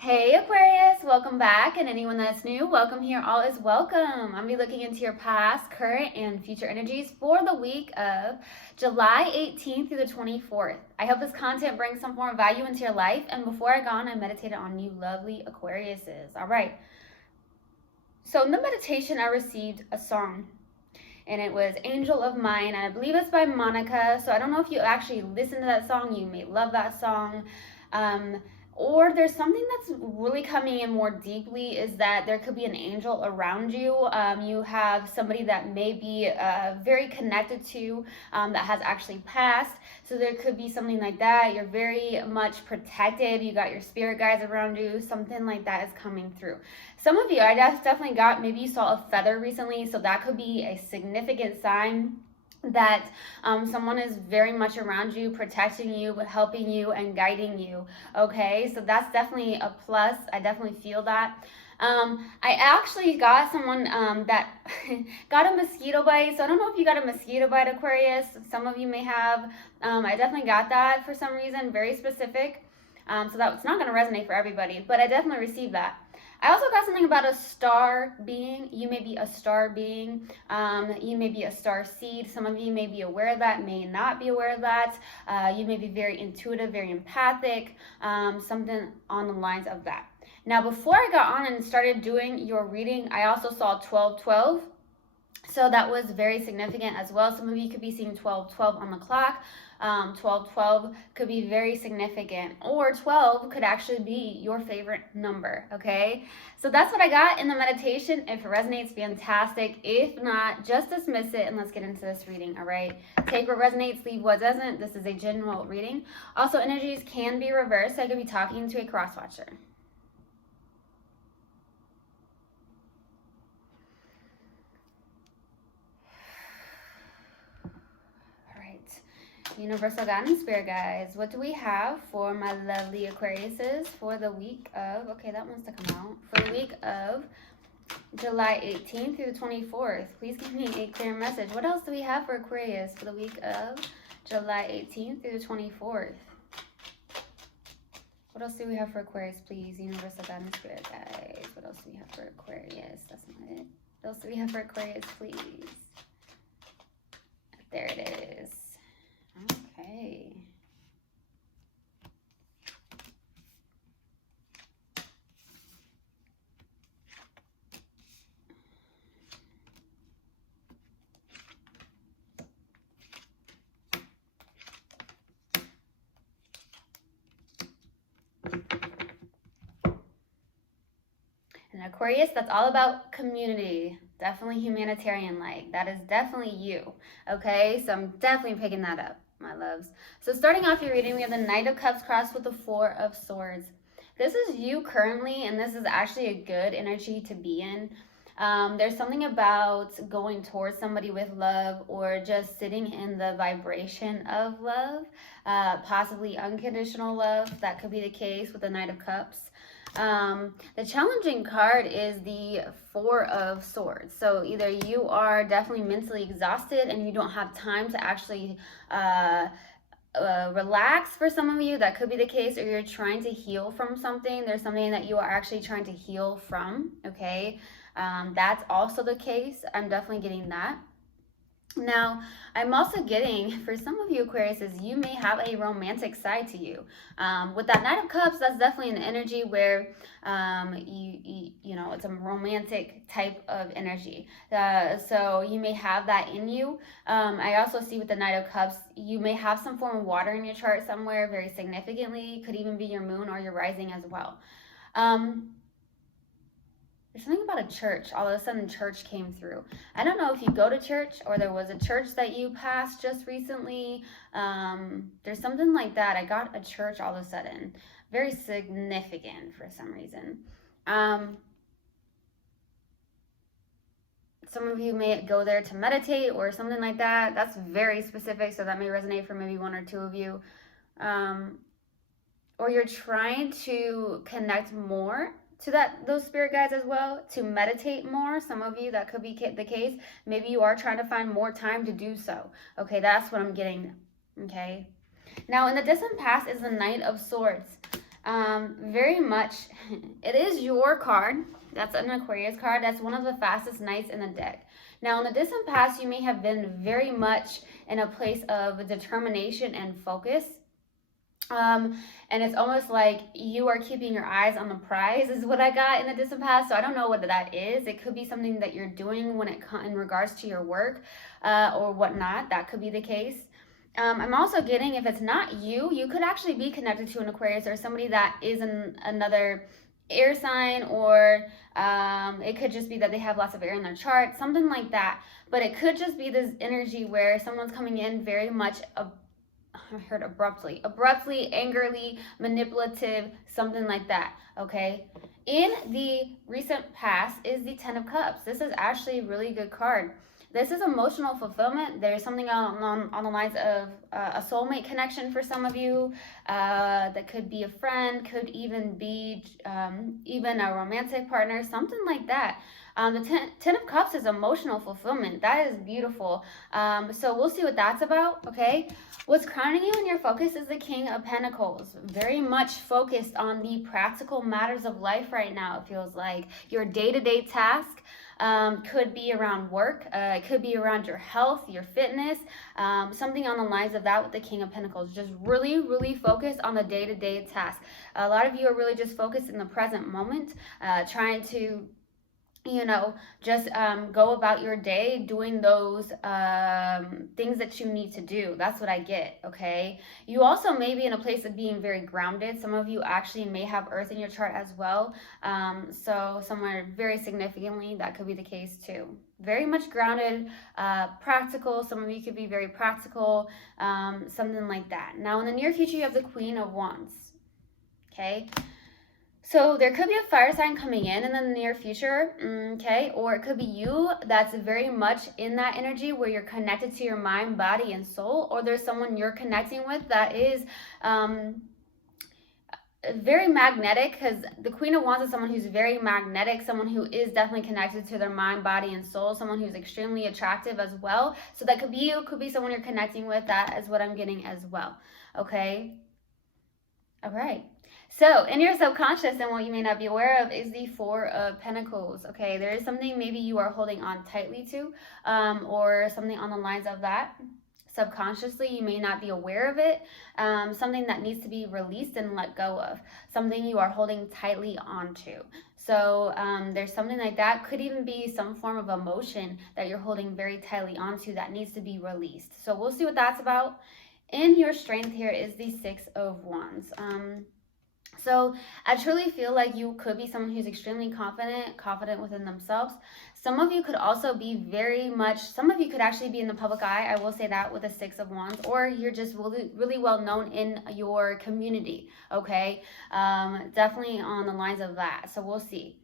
Hey Aquarius, welcome back, and anyone that's new, welcome here. All is welcome. I'm gonna be looking into your past, current, and future energies for the week of July 18th through the 24th. I hope this content brings some form of value into your life, and before I go on, I meditated on you lovely Aquariuses. All right. So in the meditation, I received a song, and it was Angel of Mine, and I believe it's by Monica. So I don't know if you actually listen to that song. You may love that song. Or there's something that's really coming in more deeply, is that there could be an angel around you. You have somebody that may be very connected to that has actually passed. So there could be something like that. You're very much protected. You got your spirit guides around you. Something like that is coming through. Some of you, I definitely got, maybe you saw a feather recently. So that could be a significant sign that someone is very much around you, protecting you, helping you, and guiding you. Okay, so that's definitely a plus. I definitely feel that. I actually got someone that got a mosquito bite. So I don't know if you got a mosquito bite, Aquarius. Some of you may have. I definitely got that for some reason, very specific. So that's not going to resonate for everybody, but I definitely received that. I also got something about a star being. You may be a star being. You may be a star seed. Some of you may be aware of that, may not be aware of that. You may be very intuitive, very empathic, something on the lines of that. Now, before I got on and started doing your reading, I also saw 1212. So that was very significant as well. Some of you could be seeing 1212 on the clock. 1212 could be very significant, or 12 could actually be your favorite number. Okay, so that's what I got in the meditation. If it resonates, fantastic. If not, just dismiss it and let's get into this reading. All right, take what resonates, leave what doesn't. This is a general reading. Also, energies can be reversed. I could be talking to a cross watcher. Universal guidance, spirit guides, what do we have for my lovely Aquariuses for the week of, okay, that wants to come out, for the week of July 18th through the 24th? Please give me a clear message. What else do we have for Aquarius for the week of July 18th through the 24th? What else do we have for Aquarius, please? Universal guidance, spirit guides. What else do we have for Aquarius? That's not it. What else do we have for Aquarius, please? There it is. Okay. And Aquarius, that's all about community. Definitely humanitarian-like. That is definitely you. Okay, so I'm definitely picking that up, my loves. So starting off your reading, we have the Knight of Cups crossed with the Four of Swords. This is you currently, and this is actually a good energy to be in. There's something about going towards somebody with love, or just sitting in the vibration of love, possibly unconditional love. That could be the case with the Knight of Cups. The challenging card is the Four of Swords. So either you are definitely mentally exhausted and you don't have time to actually relax. For some of you, that could be the case, or you're trying to heal from something. There's something that you are actually trying to heal from. Okay, that's also the case. I'm definitely getting that. Now, I'm also getting, for some of you Aquariuses, you may have a romantic side to you. With that Knight of Cups, that's definitely an energy where you know, it's a romantic type of energy. So you may have that in you. I also see with the Knight of Cups, you may have some form of water in your chart somewhere very significantly. Could even be your moon or your rising as well. There's something about a church. All of a sudden, church came through. I don't know if you go to church, or there was a church that you passed just recently. There's something like that. I got a church all of a sudden. Very significant for some reason. Some of you may go there to meditate or something like that. That's very specific, so that may resonate for maybe one or two of you. Or you're trying to connect more to those spirit guides as well, to meditate more. Some of you, that could be the case. Maybe you are trying to find more time to do so. Okay, that's what I'm getting. Okay, now in the distant past is the Knight of Swords. Very much, it is your card. That's an Aquarius card. That's one of the fastest knights in the deck. Now, in the distant past, you may have been very much in a place of determination and focus. And it's almost like you are keeping your eyes on the prize is what I got in the distant past. So I don't know what that is. It could be something that you're doing when it in regards to your work or whatnot. That could be the case. I'm also getting, if it's not you, you could actually be connected to an Aquarius or somebody that is in another air sign, or it could just be that they have lots of air in their chart, something like that. But it could just be this energy where someone's coming in very much I heard abruptly, angrily, manipulative, something like that, okay? In the recent past is the Ten of Cups. This is actually a really good card. This is emotional fulfillment. There's something on the lines of a soulmate connection for some of you. That could be a friend, could even be even a romantic partner, something like that. The Ten of Cups is emotional fulfillment. That is beautiful. So we'll see what that's about, okay? What's crowning you in your focus is the King of Pentacles. Very much focused on the practical matters of life right now, it feels like. Your day-to-day task could be around work. It could be around your health, your fitness, something on the lines of that with the King of Pentacles. Just really, really focused on the day-to-day task. A lot of you are really just focused in the present moment, trying to just go about your day doing those things that you need to do. That's what I get, okay? You also may be in a place of being very grounded. Some of you actually may have Earth in your chart as well. So somewhere very significantly, that could be the case too. Very much grounded, practical. Some of you could be very practical, something like that. Now, in the near future, you have the Queen of Wands, okay? So there could be a fire sign coming in the near future, okay? Or it could be you that's very much in that energy where you're connected to your mind, body, and soul. Or there's someone you're connecting with that is very magnetic, because the Queen of Wands is someone who's very magnetic, someone who is definitely connected to their mind, body, and soul, someone who's extremely attractive as well. So that could be you, could be someone you're connecting with. That is what I'm getting as well, okay? All right. So in your subconscious, and what you may not be aware of, is the Four of Pentacles, okay? There is something maybe you are holding on tightly to, or something on the lines of that. Subconsciously, you may not be aware of it. Something that needs to be released and let go of. Something you are holding tightly onto. So there's something like that. Could even be some form of emotion that you're holding very tightly onto that needs to be released. So we'll see what that's about. In your strength here is the Six of Wands. So I truly feel like you could be someone who's extremely confident within themselves. Some of you could also be very much, some of you could actually be in the public eye, I will say that, with the Six of Wands, or you're just really, really well known in your community, okay? Definitely on the lines of that, so we'll see.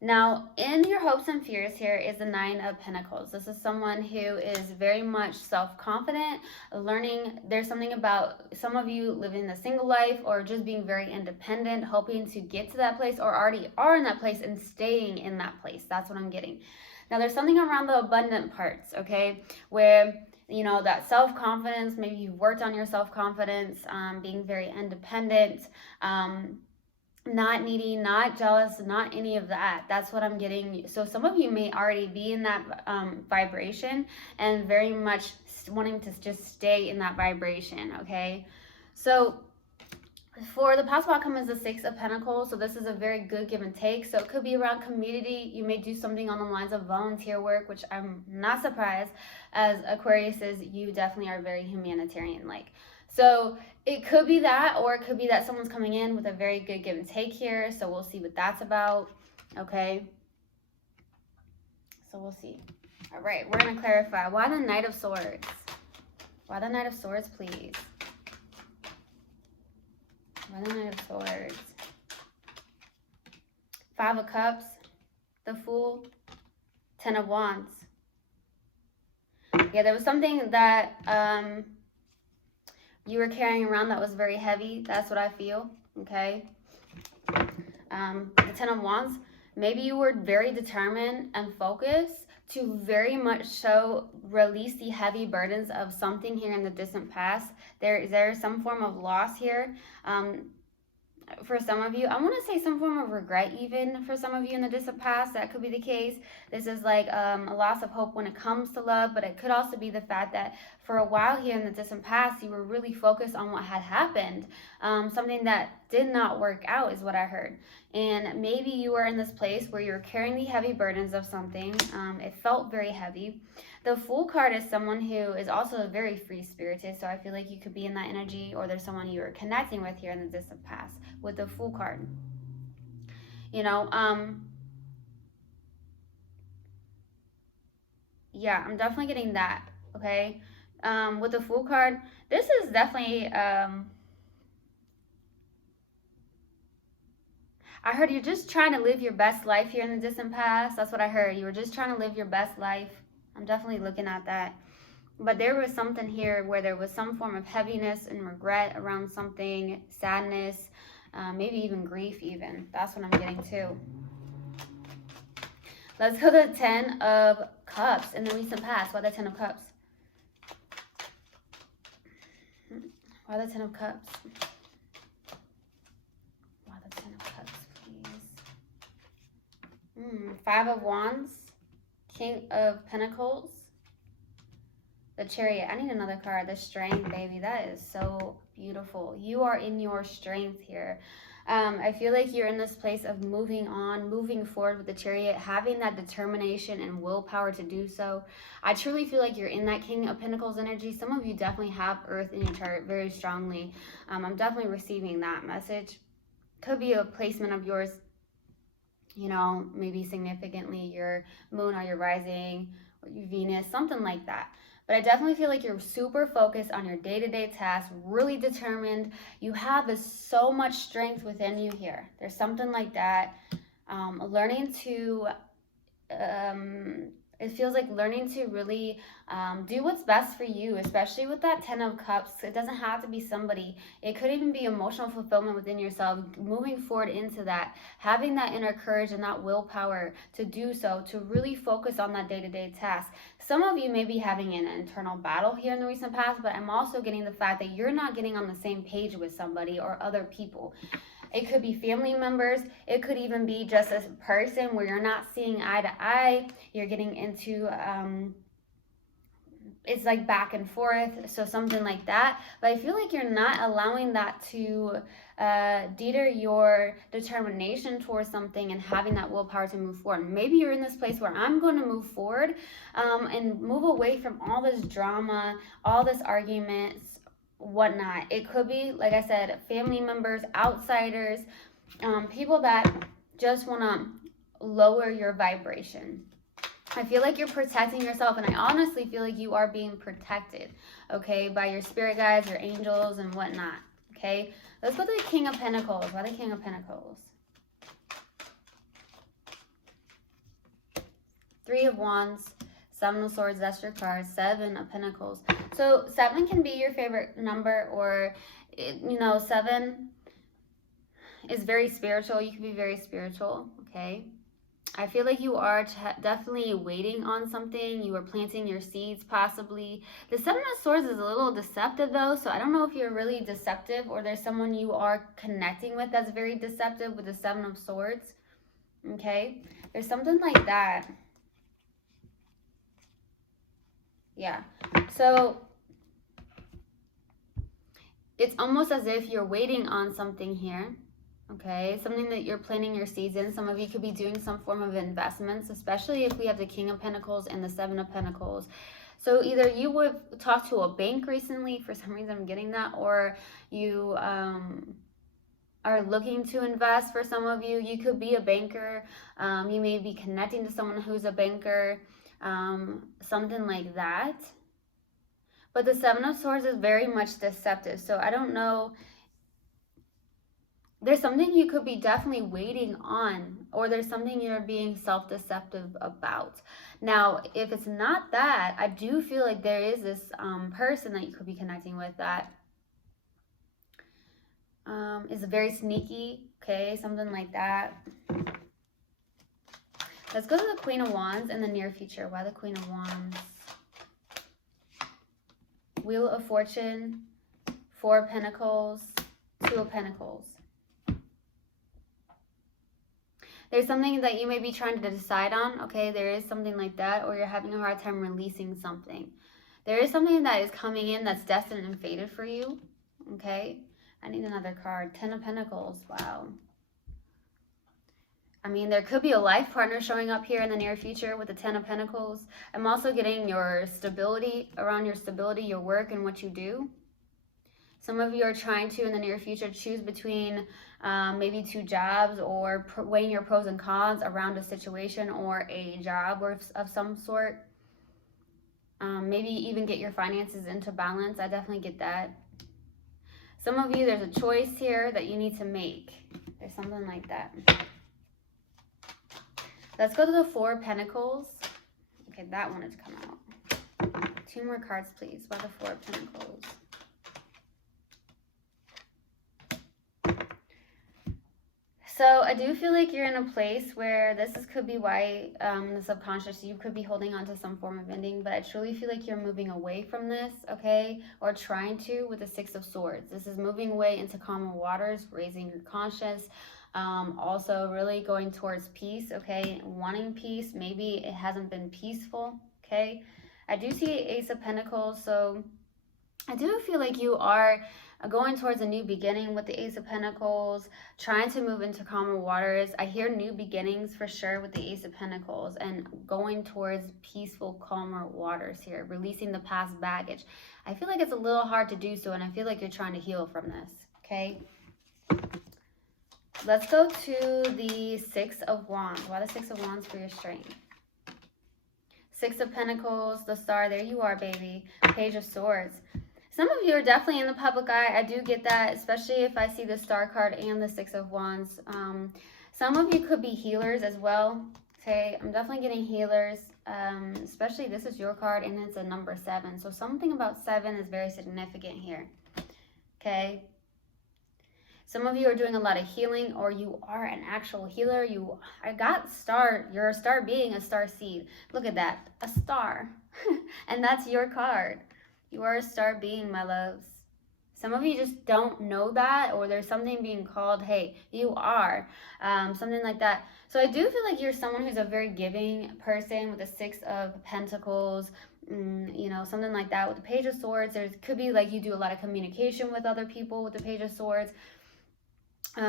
Now, in your hopes and fears here is the Nine of Pentacles. This is someone who is very much self-confident, learning. There's something about some of you living a single life or just being very independent, hoping to get to that place, or already are in that place and staying in that place. That's what I'm getting. Now, there's something around the abundant parts, okay, where that self-confidence, maybe you've worked on your self-confidence, being very independent, not needy, not jealous, not any of that. That's what I'm getting. So some of you may already be in that vibration and very much wanting to just stay in that vibration, okay? So for the possible outcome is the Six of Pentacles. So this is a very good give and take. So it could be around community. You may do something on the lines of volunteer work, which I'm not surprised, as Aquarius is, you definitely are very humanitarian-like. So it could be that, or it could be that someone's coming in with a very good give and take here. So we'll see what that's about, okay? So we'll see. All right, we're going to clarify. Why the Knight of Swords? Why the Knight of Swords, please? Why the Knight of Swords? Five of Cups, the Fool, Ten of Wands. Yeah, there was something that you were carrying around that was very heavy. That's what I feel, okay? The Ten of Wands, maybe you were very determined and focused to very much so release the heavy burdens of something here in the distant past. There is some form of loss here. for some of you, I want to say some form of regret even for some of you in the distant past. That could be the case. This is like a loss of hope when it comes to love, but it could also be the fact that for a while here in the distant past, you were really focused on what had happened. Something that did not work out is what I heard. And maybe you were in this place where you were carrying the heavy burdens of something. It felt very heavy. The Fool card is someone who is also very free-spirited, so I feel like you could be in that energy, or there's someone you are connecting with here in the distant past with the Fool card. You know, yeah, I'm definitely getting that, okay? With the Fool card, this is definitely, I heard you're just trying to live your best life here in the distant past. That's what I heard. You were just trying to live your best life. I'm definitely looking at that. But there was something here where there was some form of heaviness and regret around something, sadness, maybe even grief even. That's what I'm getting too. Let's go to the 10 of Cups in the recent past. Why the 10 of Cups? Why the 10 of Cups? Why the 10 of Cups, please? 5 of Wands. King of Pentacles, the Chariot. I need another card. The Strength, baby. That is so beautiful. You are in your strength here. I feel like you're in this place of moving on, moving forward with the Chariot, having that determination and willpower to do so. I truly feel like you're in that King of Pentacles energy. Some of you definitely have Earth in your chart very strongly. I'm definitely receiving that message. Could be a placement of yours, you know, maybe significantly your moon or your rising or your Venus, something like that. But I definitely feel like you're super focused on your day-to-day tasks, really determined. You have so much strength within you here. There's something like that. Learning to, it feels like learning to really do what's best for you, especially with that 10 of Cups. It doesn't have to be somebody. It could even be emotional fulfillment within yourself, moving forward into that, having that inner courage and that willpower to do so, to really focus on that day-to-day task. Some of you may be having an internal battle here in the recent past, but I'm also getting the fact that you're not getting on the same page with somebody or other people. It could be family members. It could even be just a person where you're not seeing eye to eye. You're getting into, it's like back and forth. So something like that. But I feel like you're not allowing that to deter your determination towards something and having that willpower to move forward. Maybe you're in this place where I'm going to move forward and move away from all this drama, all this arguments, whatnot. It could be, like I said, family members, outsiders, people that just want to lower your vibration. I feel like you're protecting yourself, and I honestly feel like you are being protected, okay, by your spirit guides, your angels, and whatnot, okay? Let's go to the King of Pentacles. Why the King of Pentacles? 3 of Wands, 7 of Swords, that's your card, 7 of Pentacles. So 7 can be your favorite number, or, you know, 7 is very spiritual. You can be very spiritual, okay? I feel like you are definitely waiting on something. You are planting your seeds, possibly. The 7 of Swords is a little deceptive, though, so I don't know if you're really deceptive or there's someone you are connecting with that's very deceptive with the 7 of Swords, okay? There's something like that. Yeah, so it's almost as if you're waiting on something here, okay? Something that you're planting your seeds in. Some of you could be doing some form of investments, especially if we have the King of Pentacles and the 7 of Pentacles. So either you would talk to a bank recently, for some reason I'm getting that, or you are looking to invest. For some of you, you could be a banker. You may be connecting to someone who's a banker, something like that. But the 7 of Swords is very much deceptive. So I don't know. There's something you could be definitely waiting on, or there's something you're being self-deceptive about. Now, if it's not that, I do feel like there is this person that you could be connecting with that is very sneaky, okay? Something like that. Let's go to the Queen of Wands in the near future. Why the Queen of Wands? Wheel of Fortune, 4 of Pentacles, 2 of Pentacles. There's something that you may be trying to decide on, okay? There is something like that, or you're having a hard time releasing something. There is something that is coming in that's destined and fated for you, okay? I need another card. 10 of Pentacles, wow. I mean, there could be a life partner showing up here in the near future with the 10 of Pentacles. I'm also getting your stability, around your stability, your work, and what you do. Some of you are trying to, in the near future, choose between maybe 2 jobs, or weighing your pros and cons around a situation or a job of some sort. Maybe even get your finances into balance. I definitely get that. Some of you, there's a choice here that you need to make. There's something like that. Let's go to the 4 of Pentacles. Okay, that wanted to come out. 2 more cards, please. Why the 4 of Pentacles? So I do feel like you're in a place where could be why the subconscious, you could be holding on to some form of ending, but I truly feel like you're moving away from this, okay? Or trying to, with the 6 of Swords. This is moving away into calmer waters, raising your conscience, also really going towards peace, okay? Wanting peace. Maybe it hasn't been peaceful, okay? I do see Ace of Pentacles, so I do feel like you are going towards a new beginning with the Ace of Pentacles, trying to move into calmer waters. I hear new beginnings for sure with the Ace of Pentacles, and going towards peaceful, calmer waters here, releasing the past baggage. I feel like it's a little hard to do so, and I feel like you're trying to heal from this, okay? Let's go to the 6 of Wands. Why the 6 of Wands for your strength? 6 of Pentacles, the Star, there you are, baby. Page of Swords. Some of you are definitely in the public eye. I do get that, especially if I see the Star card and the 6 of Wands. Some of you could be healers as well. Okay, I'm definitely getting healers, especially this is your card and it's a number 7. So something about 7 is very significant here. Okay. Some of you are doing a lot of healing, or you are an actual healer. I got star, you're a star being, a star seed. Look at that, a star. And that's your card. You are a star being, my loves. Some of you just don't know that, or there's something being called, hey, you are, something like that. So I do feel like you're someone who's a very giving person with the 6 of Pentacles, you know, something like that. With the Page of Swords, there could be like you do a lot of communication with other people with the Page of Swords.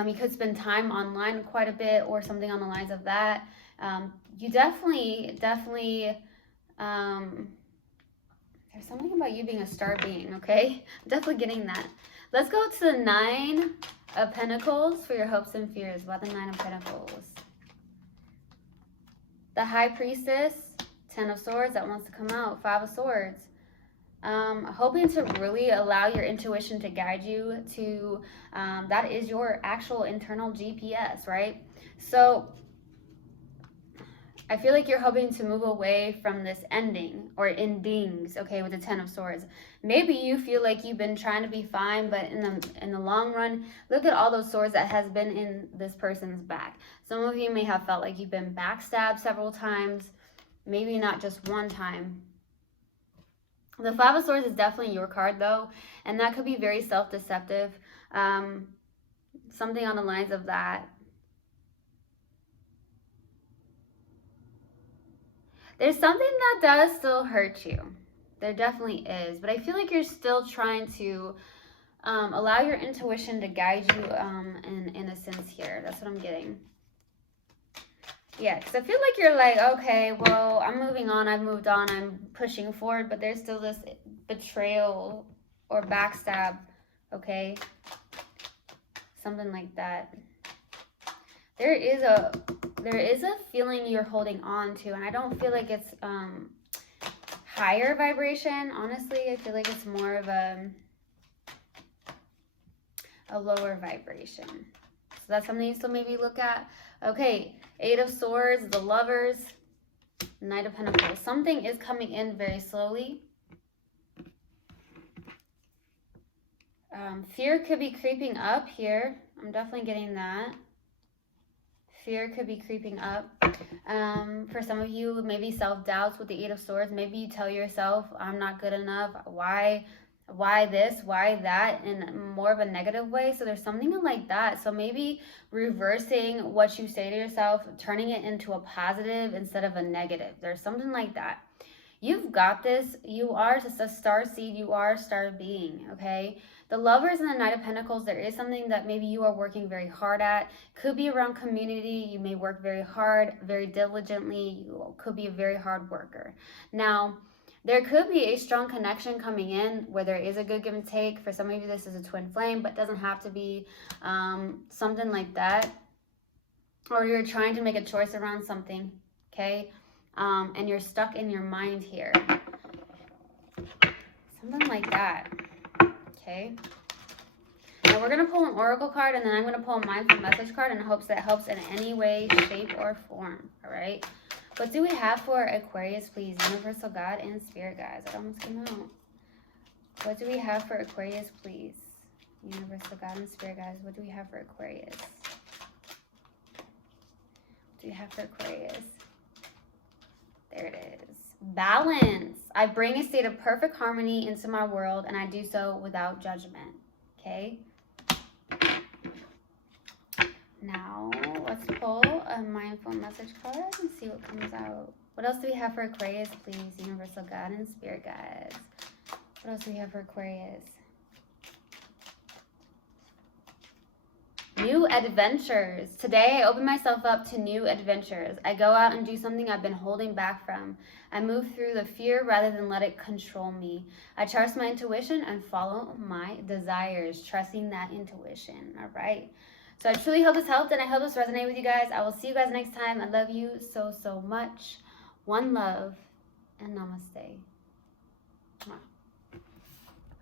You could spend time online quite a bit, or something on the lines of that. You definitely, there's something about you being a star being, okay? I'm definitely getting that. Let's go to the 9 of Pentacles for your hopes and fears. Why the 9 of Pentacles? The High Priestess, 10 of Swords, that wants to come out. 5 of Swords. Hoping to really allow your intuition to guide you to, that is your actual internal GPS, right? So I feel like you're hoping to move away from this ending, or endings, okay, with the 10 of Swords. Maybe you feel like you've been trying to be fine, but in the long run, look at all those swords that has been in this person's back. Some of you may have felt like you've been backstabbed several times, maybe not just one time. The 5 of Swords is definitely your card, though, and that could be very self-deceptive. Something on the lines of that. There's something that does still hurt you. There definitely is. But I feel like you're still trying to allow your intuition to guide you in a sense here. That's what I'm getting. Yeah, because I feel like you're like, okay, well, I'm moving on. I've moved on. I'm pushing forward. But there's still this betrayal or backstab, okay? Something like that. There is a feeling you're holding on to, and I don't feel like it's higher vibration. Honestly, I feel like it's more of a lower vibration. So that's something you still maybe look at. Okay, 8 of Swords, the Lovers, Knight of Pentacles. Something is coming in very slowly. Fear could be creeping up here. I'm definitely getting that. Fear could be creeping up. For some of you, maybe self-doubts with the 8 of Swords. Maybe you tell yourself, I'm not good enough. Why why this, why that, in more of a negative way. So there's something like that. So maybe reversing what you say to yourself, turning it into a positive instead of a negative. There's something like that. You've got this. You are just a star seed. You are a star being, okay? The Lovers and the Knight of Pentacles, there is something that maybe you are working very hard at. Could be around community. You may work very hard, very diligently. You could be a very hard worker. Now, there could be a strong connection coming in where there is a good give and take. For some of you, this is a twin flame, but doesn't have to be something like that. Or you're trying to make a choice around something, okay? And you're stuck in your mind here. Something like that, okay? Now we're going to pull an oracle card, and then I'm going to pull a mindful message card in hopes that helps in any way, shape, or form, all right? What do we have for Aquarius, please? Universal God and Spirit Guides. That almost came out. What do we have for Aquarius, please? Universal God and Spirit Guides. What do we have for Aquarius? What do we have for Aquarius? There it is. Balance. I bring a state of perfect harmony into my world, and I do so without judgment. Okay? Now, let's pull a mindful message card and see what comes out. What else do we have for Aquarius, please? Universal God and Spirit Guides. What else do we have for Aquarius? New adventures. Today, I open myself up to new adventures. I go out and do something I've been holding back from. I move through the fear rather than let it control me. I trust my intuition and follow my desires, trusting that intuition. All right. So I truly hope this helped, and I hope this resonated with you guys. I will see you guys next time. I love you so, so much. One love, and namaste.